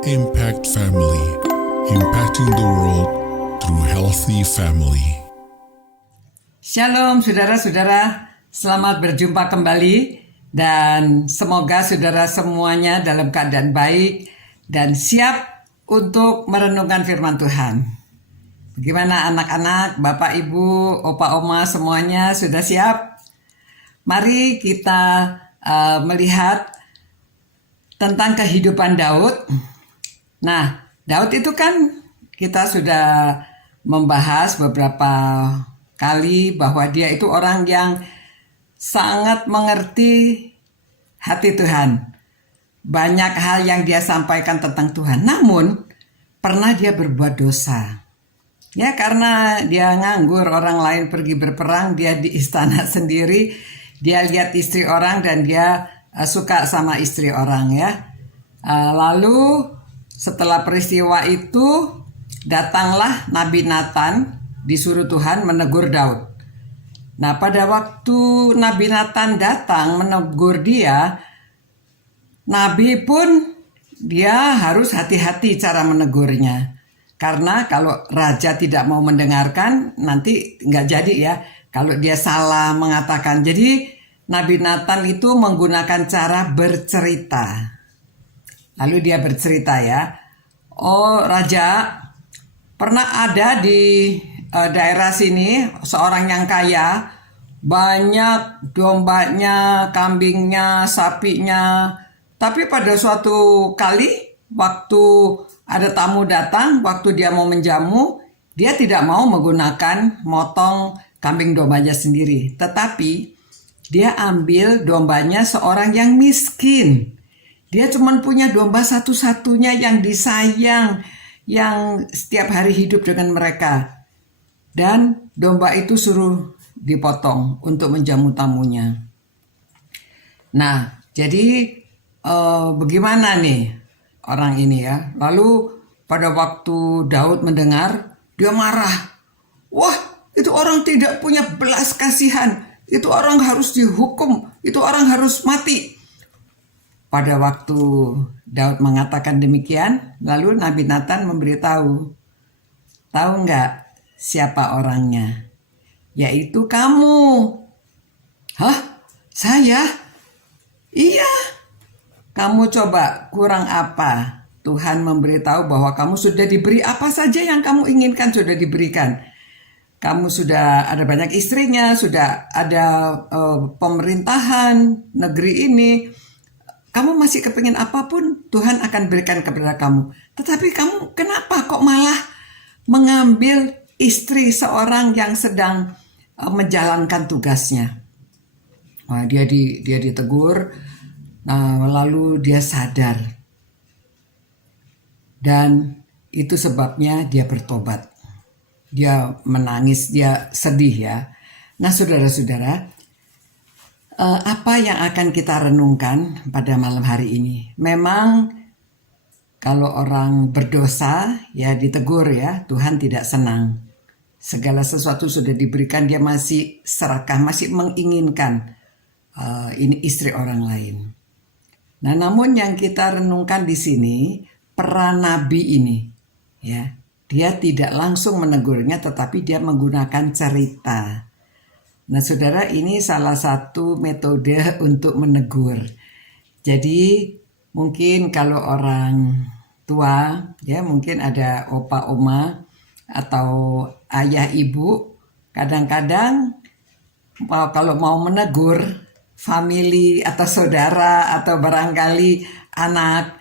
Impact Family, impacting the world through healthy family. Shalom saudara-saudara, selamat berjumpa kembali dan semoga saudara semuanya dalam keadaan baik dan siap untuk merenungkan firman Tuhan. Bagaimana anak-anak, bapak, ibu, opa, oma semuanya sudah siap? Mari kita melihat tentang kehidupan Daud. Nah, Daud itu kan kita sudah membahas beberapa kali bahwa dia itu orang yang sangat mengerti hati Tuhan. Banyak hal yang dia sampaikan tentang Tuhan. Namun, pernah dia berbuat dosa. Ya, karena dia nganggur, orang lain pergi berperang, dia di istana sendiri, dia lihat istri orang dan dia suka sama istri orang ya. Lalu setelah peristiwa itu datanglah Nabi Nathan disuruh Tuhan menegur Daud. Nah, pada waktu Nabi Nathan datang menegur dia, Nabi pun dia harus hati-hati cara menegurnya. Karena kalau raja tidak mau mendengarkan, nanti nggak jadi ya. Kalau dia salah mengatakan. Jadi Nabi Nathan itu menggunakan cara bercerita. Lalu dia bercerita ya. Oh raja, pernah ada di daerah sini seorang yang kaya, banyak dombanya, kambingnya, sapinya. Tapi pada suatu kali waktu ada tamu datang, waktu dia mau menjamu, dia tidak mau menggunakan motong kambing dombanya sendiri. Tetapi dia ambil dombanya seorang yang miskin. Dia cuma punya domba satu-satunya yang disayang, yang setiap hari hidup dengan mereka. Dan domba itu suruh dipotong untuk menjamu tamunya. Nah, jadi bagaimana nih orang ini ya? Lalu pada waktu Daud mendengar, dia marah. Wah, itu orang tidak punya belas kasihan. Itu orang harus dihukum. Itu orang harus mati. Pada waktu Daud mengatakan demikian, lalu Nabi Nathan memberitahu, tahu nggak siapa orangnya? Yaitu kamu. Hah? Saya? Iya. Kamu coba kurang apa? Tuhan memberitahu bahwa kamu sudah diberi apa saja yang kamu inginkan sudah diberikan. Kamu sudah ada banyak istrinya, sudah ada pemerintahan negeri ini. Kamu masih kepingin apapun, Tuhan akan berikan kepada kamu. Tetapi kamu kenapa kok malah mengambil istri seorang yang sedang menjalankan tugasnya? Nah, dia ditegur, lalu dia sadar. Dan itu sebabnya dia bertobat. Dia menangis, dia sedih ya. Nah saudara-saudara, apa yang akan kita renungkan pada malam hari ini? Memang kalau orang berdosa ya ditegur ya, Tuhan tidak senang. Segala sesuatu sudah diberikan, dia masih serakah, masih menginginkan ini istri orang lain. Nah, namun yang kita renungkan di sini peran nabi ini ya. Dia tidak langsung menegurnya tetapi dia menggunakan cerita. Nah saudara, ini salah satu metode untuk menegur. Jadi mungkin kalau orang tua ya, mungkin ada opa oma atau ayah ibu, kadang-kadang kalau mau menegur family atau saudara atau barangkali anak,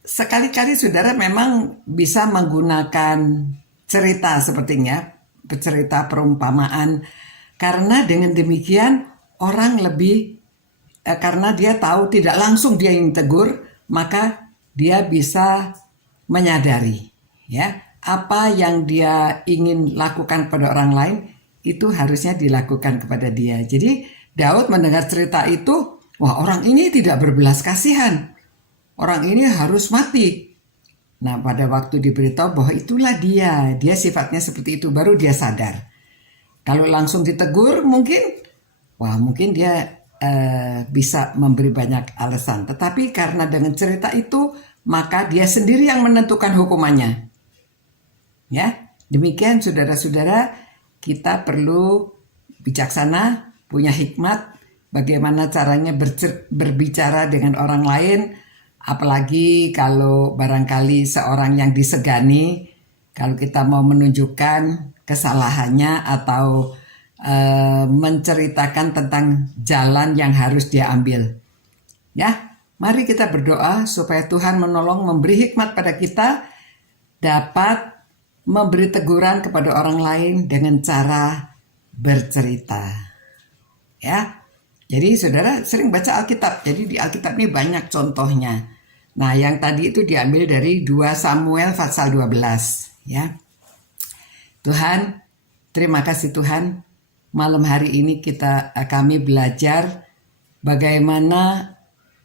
sekali-kali saudara memang bisa menggunakan cerita sepertinya, cerita perumpamaan. Karena dengan demikian orang lebih, karena dia tahu tidak langsung dia yang tegur, maka dia bisa menyadari ya apa yang dia ingin lakukan pada orang lain itu harusnya dilakukan kepada dia. Jadi Daud mendengar cerita itu, wah orang ini tidak berbelas kasihan, orang ini harus mati. Nah pada waktu diberitahu bahwa itulah dia sifatnya seperti itu, baru dia sadar. Kalau langsung ditegur mungkin dia bisa memberi banyak alasan. Tetapi karena dengan cerita itu maka dia sendiri yang menentukan hukumannya. Ya, demikian saudara-saudara, kita perlu bijaksana, punya hikmat, bagaimana caranya berbicara dengan orang lain, apalagi kalau barangkali seorang yang disegani, kalau kita mau menunjukkan kesalahannya atau menceritakan tentang jalan yang harus dia ambil. Ya, mari kita berdoa supaya Tuhan menolong, memberi hikmat pada kita, dapat memberi teguran kepada orang lain dengan cara bercerita. Ya, jadi saudara sering baca Alkitab, jadi di Alkitab ini banyak contohnya. Nah, yang tadi itu diambil dari 2 Samuel pasal 12. Ya, Tuhan, terima kasih Tuhan. Malam hari ini kami belajar bagaimana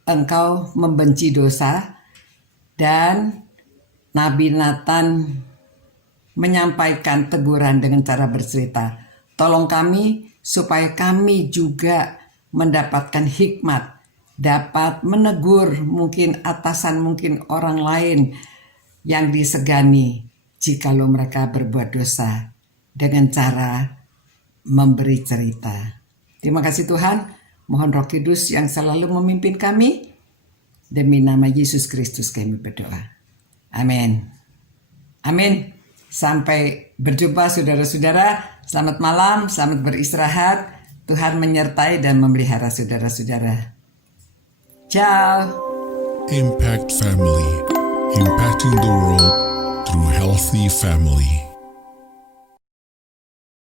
Engkau membenci dosa, dan Nabi Nathan menyampaikan teguran dengan cara bercerita. Tolong kami supaya kami juga mendapatkan hikmat, dapat menegur mungkin atasan, mungkin orang lain yang disegani jikalau mereka berbuat dosa dengan cara memberi cerita. Terima kasih Tuhan. Mohon Roh Kudus yang selalu memimpin kami. Demi nama Yesus Kristus kami berdoa. Amin. Amin. Sampai berjumpa saudara-saudara. Selamat malam, selamat beristirahat. Tuhan menyertai dan memelihara saudara-saudara. Ciao. Impact Family, impacting the world through healthy family.